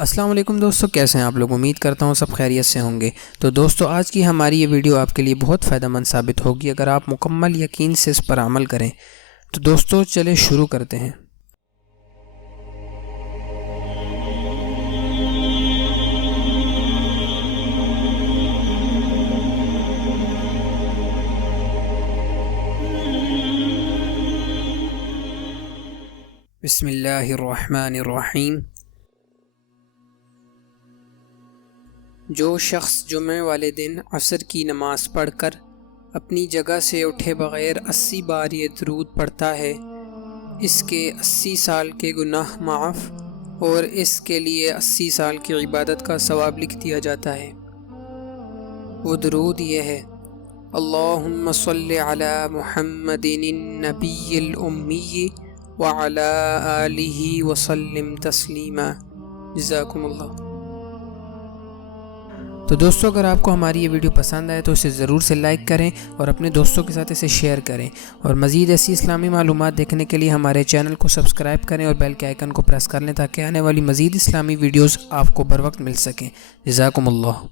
السلام علیکم دوستو، کیسے ہیں آپ لوگ؟ امید کرتا ہوں سب خیریت سے ہوں گے۔ تو دوستو، آج کی ہماری یہ ویڈیو آپ کے لیے بہت فائدہ مند ثابت ہوگی اگر آپ مکمل یقین سے اس پر عمل کریں۔ تو دوستو چلے شروع کرتے ہیں۔ بسم اللہ الرحمن الرحیم۔ جو شخص جمعہ والے دن عصر کی نماز پڑھ کر اپنی جگہ سے اٹھے بغیر 80 بار یہ درود پڑھتا ہے، اس کے 80 سال کے گناہ معاف اور اس کے لیے 80 سال کی عبادت کا ثواب لکھ دیا جاتا ہے۔ وہ درود یہ ہے: اللہم صلی علی محمد النبی الامی وعلی آلہ وسلم تسلیما۔ جزاکم اللہ۔ تو دوستو، اگر آپ کو ہماری یہ ویڈیو پسند آئے تو اسے ضرور سے لائک کریں اور اپنے دوستوں کے ساتھ اسے شیئر کریں، اور مزید ایسی اسلامی معلومات دیکھنے کے لیے ہمارے چینل کو سبسکرائب کریں اور بیل کے آئیکن کو پریس کر لیں تاکہ آنے والی مزید اسلامی ویڈیوز آپ کو بر وقت مل سکیں۔ جزاکم اللہ۔